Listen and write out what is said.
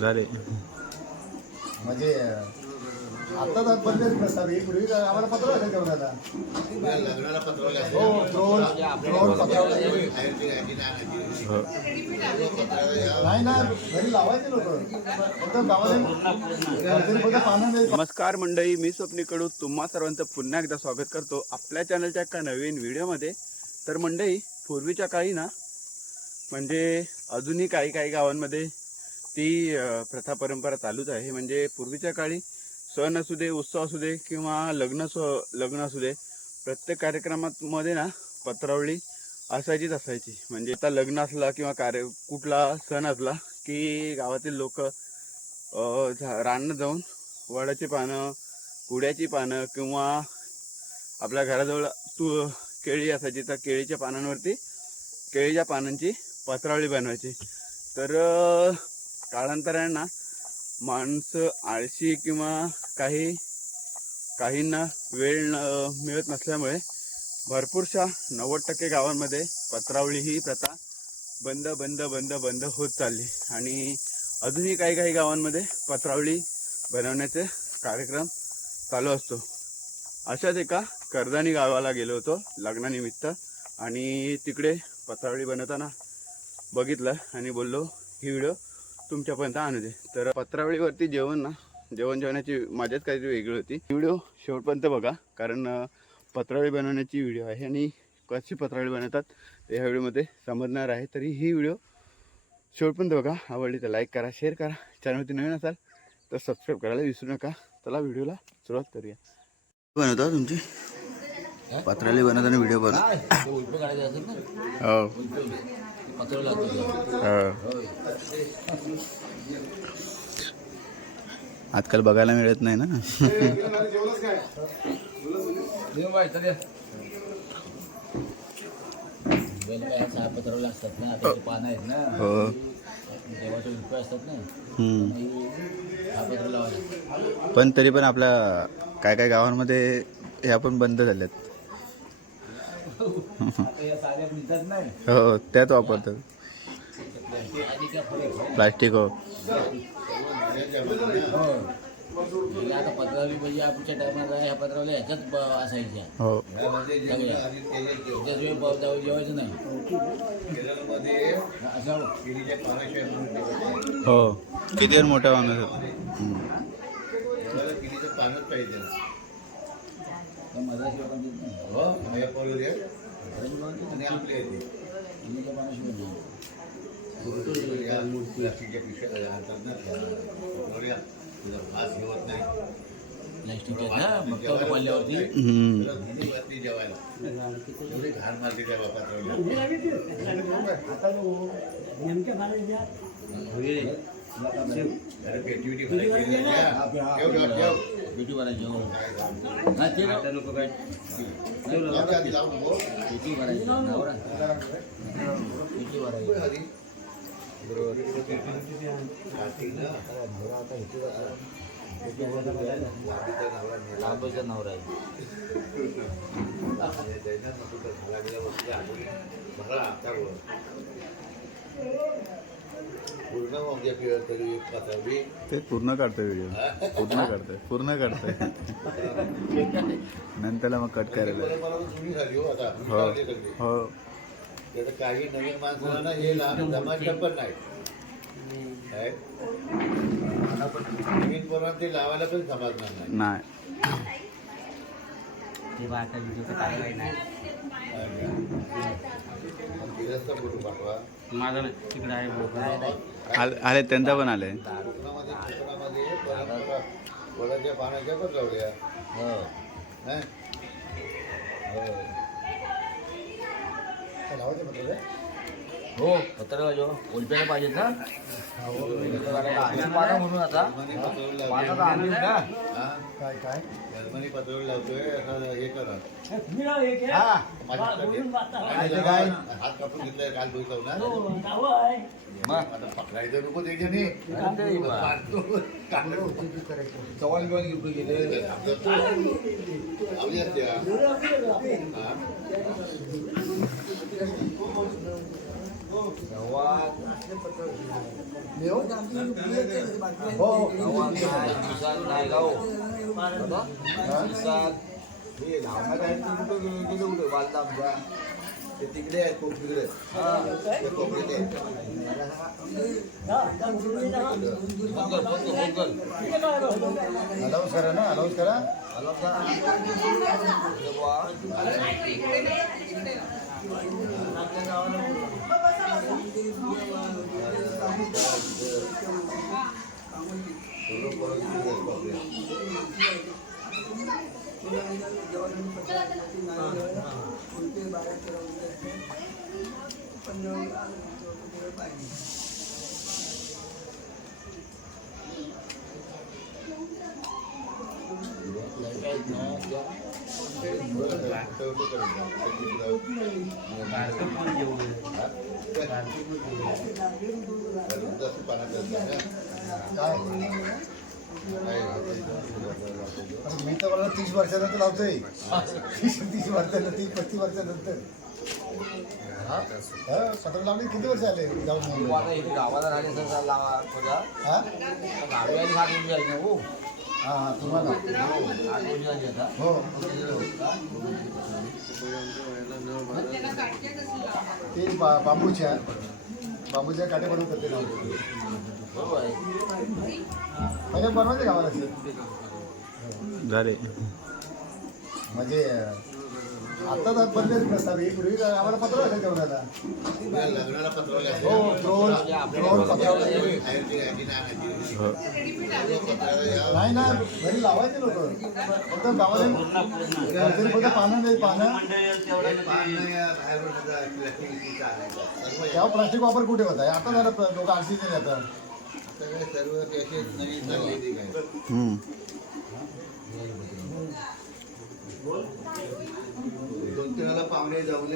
झाले म्हणजे आता तर बंद प्रस्ताव आहे. पूर्वी आम्हाला पत्र होतं तेवढं आता लग्नाला पत्रवले हो ड्रोन पत्रवले नाही ना घरी लावायचे लोक फक्त गावाला पानं नाही. नमस्कार मंडळी, मी स्वप्नील कडू तुम्हा सर्वांचं पुन्हा एकदा स्वागत करतो आपल्या चॅनलच्या एका नवीन व्हिडिओमध्ये. तर मंडळी, पूर्वीच्या काळी ना म्हणजे अजूनही काही गावांमध्ये ती प्रथा परंपरा चालूच आहे. म्हणजे पूर्वीच्या काळी सण असू दे, उत्सव असू दे किंवा लग्न असू दे, प्रत्येक कार्यक्रमामध्ये ना पत्रावळी असायची. म्हणजे आता लग्न असला किंवा कुठला सण असला की गावातील लोक रानात जाऊन वडाची पानं, कुड्याची पानं किंवा आपल्या घराजवळ केळी असायची तर केळीच्या पानांवरती केळीच्या पानांची पत्रावळी बनवायची. तर कालांतराने ना माणसं आळशी किंवा काहींना वेळ मिळत नसल्यामुळे भरपूरशा 90% गावांमध्ये पत्रावळी ही प्रथा बंद होत चालली. आणि अजूनही काही गावांमध्ये पत्रावळी बनवण्याचे कार्यक्रम चालू असतो. अशाच एका कर्दानी गावाला गेलो होतो लग्नानिमित्त आणि तिकडे पत्रावळी बनवताना बघितलं आणि बोललो ही व्हिडिओ तुमच्यापर्यंत आणू दे. तर पत्रावळीवरती जेवणाची मजाच काहीतरी वेगळी होती. व्हिडिओ शेवटपर्यंत बघा, कारण पत्रावळी बनवण्याची व्हिडिओ आहे आणि कशी पत्रावळी बनवतात ते ह्या व्हिडिओमध्ये समजणार आहे. तरी ही व्हिडिओ शेवटपर्यंत बघा. आवडली तर लाईक करा, शेअर करा, चॅनलवरती नवीन असाल तर सबस्क्राईब करायला विसरू नका. चला व्हिडिओला सुरुवात करूया. बनवता तुमची पत्रावळी बनवताना व्हिडिओ बनव. आजकाल बघायला मिळत नाही ना. पत्रवले असतात ना, त्याची पानं आहेत ना, हो देवाचे उपाय असतात ना, हा पत्र लावायला. पण तरी पण आपल्या काय गावांमध्ये ह्या पण बंद झाल्यात. हो त्यात वापरतात प्लास्टिक. हो आता पत्रावली म्हणजे आमच्या टायमाला ह्या पत्रावल्या ह्याच्यात असायच्या. हो जेवायचं नाही हो किती मोठा माणूस होता. पानच पाहिजे जेवायला घाण मारते त्या नवरा आहे. ते पूर्ण काढतोय व्हिडिओ, पूर्ण काढतोय नंतर मग कट करायला. हो काही नवीन माणसांना हे जमायचं पण नाही. नवीन पोरांना ते लावायला पण समजणार नाही. माझा तिकडे आहे आले त्यांचा पण आले. वडाच्या पाण्याच्या पण लावल्या. हो पत्र उलट्याला पाहिजेत ना म्हणून आता काय जर्मनी पत्रावळी लावतोय. हे करा हात कापून घेतलाय काल बोलतो ना आता पकडायचं नको त्याच्याने चव्हाण घेऊन घेऊन गेले. येऊ? हो ते तिकडे आहे कोपरीकडे ते कोपरीत आहे. अलाउन्स करा ना, अलाउन्स करा. मी तर मला 30 वर्षानंतर लावतोय. 30 वर्षानंतर 30-35 वर्षानंतर. हा पत्र लावले किती वर्ष आले जाऊन? गावाला राहिले सर लावा थोडा हा गावी आली हात येऊन जाईल ना हो. हा तुम्हाला हात येऊन जाईल आता. हो ते बांबूच्या काटे बनवतात ते लावले. बरोबर आहे. पहिले बनवायचे गावाला असे झाले म्हणजे आता बंद प्रस्ताव हे पूर्वी आम्हाला पत्र असेल जेवणाला. लग्नाला पत्रवले असेल. हो ड्रोन पत्रवले. नाही ना घरी लावायचे लोक फक्त गावाला घरचे फक्त पानं नाही पानं. तेव्हा प्लास्टिक वापर कुठे होता आता जरा लोक आरसीचे येतात. सर्व असे नवीन चालले दोन तीन पाहुणे जाऊन